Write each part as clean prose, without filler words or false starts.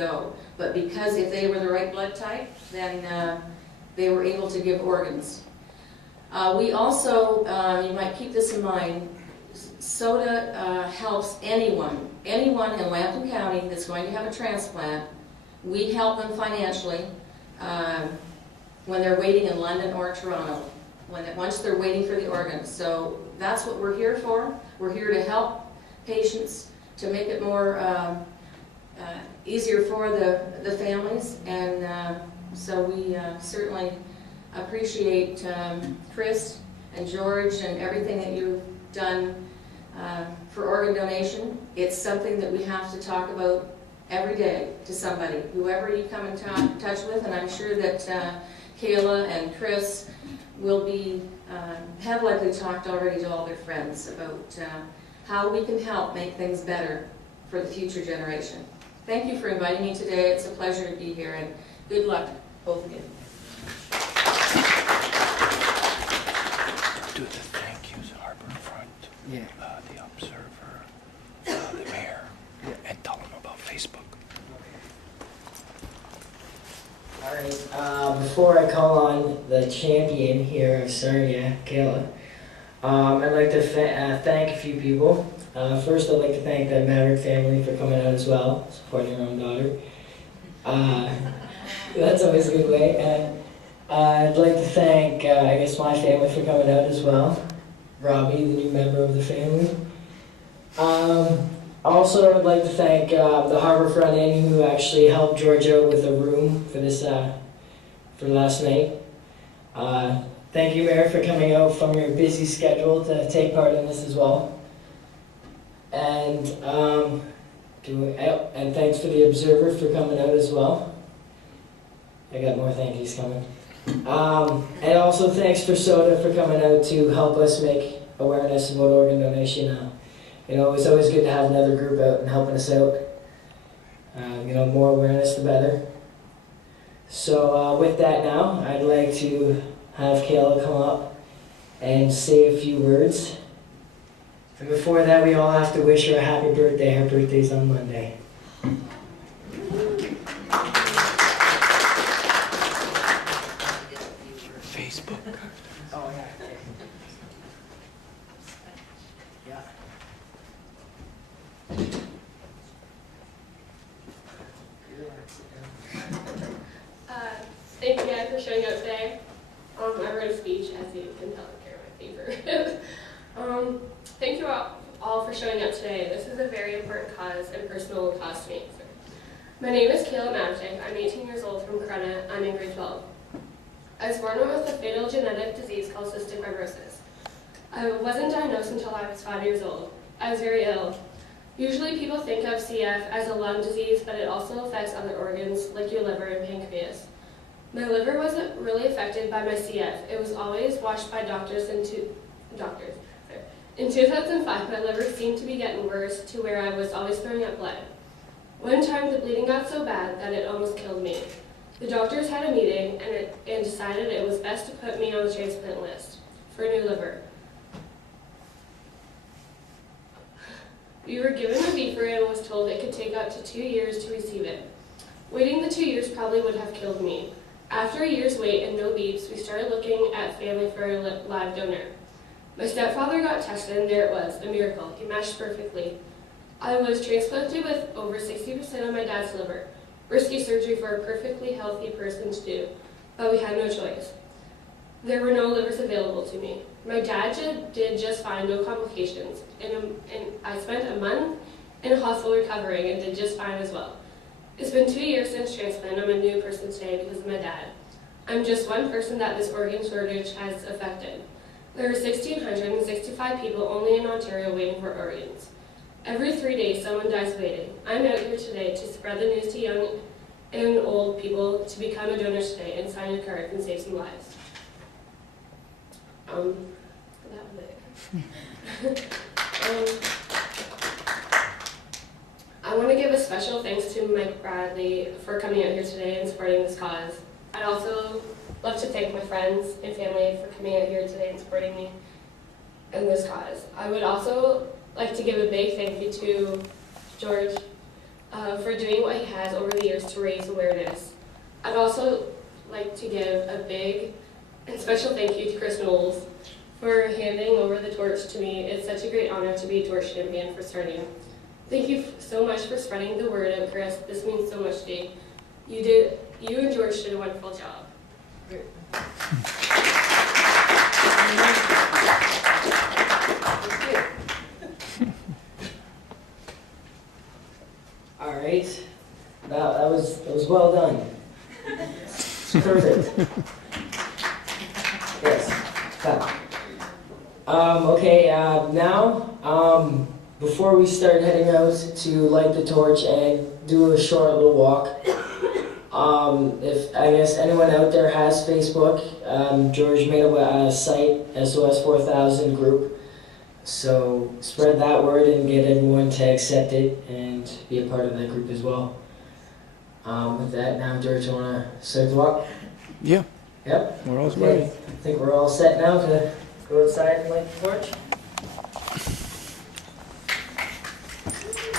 go. But because if they were the right blood type, then they were able to give organs. We also, you might keep this in mind, SOTA helps anyone in Lambton County that's going to have a transplant. We help them financially when they're waiting in London or Toronto, once they're waiting for the organs. So that's what we're here for. We're here to help patients, to make it more easier for the families, and so we certainly appreciate Chris and George and everything that you've done for organ donation. It's something that we have to talk about every day to somebody, whoever you come in touch with, and I'm sure that Kayla and Chris will be, have likely talked already to all their friends about how we can help make things better for the future generation. Thank you for inviting me today. It's a pleasure to be here, and good luck, both of you. Do the thank yous, Harbor Front, the Observer, the Mayor, and tell them about Facebook. All right, before I call on the champion here of Sarnia, Kayla, I'd like to thank a few people. First, I'd like to thank the Mavretic family for coming out as well, supporting their own daughter. That's always a good way. And I'd like to thank, I guess, my family for coming out as well. Robbie, the new member of the family. Also, I'd like to thank the Harbor Front Inn, who actually helped George out with a room for this for last night. Thank you, Mayor, for coming out from your busy schedule to take part in this as well. And and thanks for the Observer for coming out as well. I got more thank yous coming. And also thanks for SOTA for coming out to help us make awareness about organ donation. You know, it's always good to have another group out and helping us out. You know, more awareness, the better. So with that now, I'd like to have Kayla come up and say a few words. And before that, we all have to wish her a happy birthday. Her birthday's on Monday. Facebook. Oh, yeah. Yeah. Thank you guys for showing up today. I wrote a speech, as you can tell, I carry my paper. Thank you all for showing up today. This is a very important cause and personal cause to me. My name is Kayla Mavretic. I'm 18 years old from Corona. I'm in grade 12. I was born with a fatal genetic disease called cystic fibrosis. I wasn't diagnosed until I was 5 years old. I was very ill. Usually people think of CF as a lung disease, but it also affects other organs like your liver and pancreas. My liver wasn't really affected by my CF. It was always watched by doctors. In 2005, my liver seemed to be getting worse to where I was always throwing up blood. One time, the bleeding got so bad that it almost killed me. The doctors had a meeting and decided it was best to put me on the transplant list for a new liver. We were given a beeper and was told it could take up to 2 years to receive it. Waiting the 2 years probably would have killed me. After a year's wait and no beeps, we started looking at family for a live donor. My stepfather got tested and there it was, a miracle. He matched perfectly. I was transplanted with over 60% of my dad's liver. Risky surgery for a perfectly healthy person to do, but we had no choice. There were no livers available to me. My dad did just fine, no complications, and I spent a month in a hospital recovering and did just fine as well. It's been 2 years since transplant. I'm a new person today because of my dad. I'm just one person that this organ shortage has affected. There are 1,665 people only in Ontario waiting for organs. Every 3 days, someone dies waiting. I'm out here today to spread the news to young and old people to become a donor today and sign a card and save some lives. That was it. I want to give a special thanks to Mike Bradley for coming out here today and supporting this cause. I'd also love to thank my friends and family for coming out here today and supporting me in this cause. I would also like to give a big thank you to George for doing what he has over the years to raise awareness. I'd also like to give a big and special thank you to Chris Knowles for handing over the torch to me. It's such a great honor to be a torch champion for Sarnia. Thank you so much for spreading the word out, Chris. This means so much to me. You and George did a wonderful job. All right. That was well done. Perfect. Yes. Stop. Okay. Now, before we start heading out to light the torch and do a short little walk, if I guess anyone out there has Facebook, George made a site, SOS4000 group. So spread that word and get everyone to accept it and be a part of that group as well. With that, now George, you want to start the walk? Yeah. Yep. We're all Okay. ready. I think we're all set now to go outside and light the torch.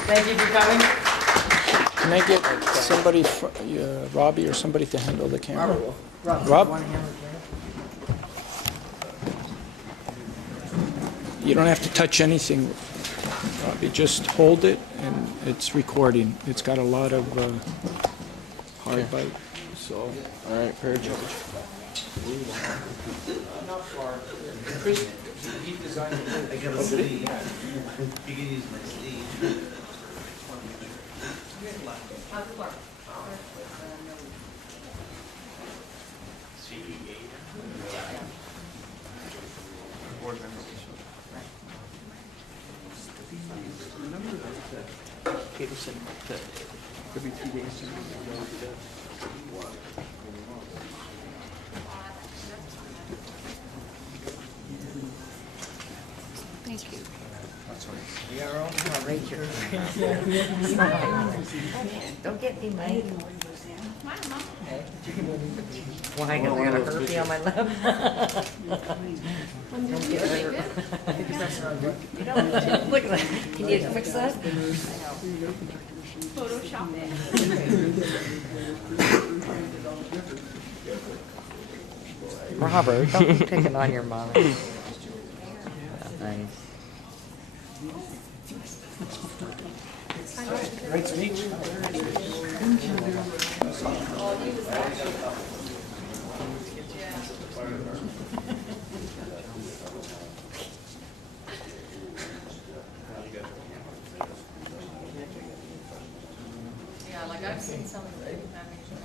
Thank you for coming. Can I get somebody, Robbie or somebody to handle the camera? Rob? You don't have to touch anything, Robbie. Just hold it and it's recording. It's got a lot of hard bite. So, all right, fair George. Not far. Chris, he designed it. I got a sleeve. You can use my sleeve. Kayla said that every 3 days somebody would go to Thank you. Yeah, I'll rate your. Don't get me, Mike. Why? Because I got a herpy on my lip. Don't get hurt. You don't look at that. Can you fix that? Photoshop it. Robert, don't keep picking on your mom. Nice. Great to meet you. Yeah, like I've seen some of the animation.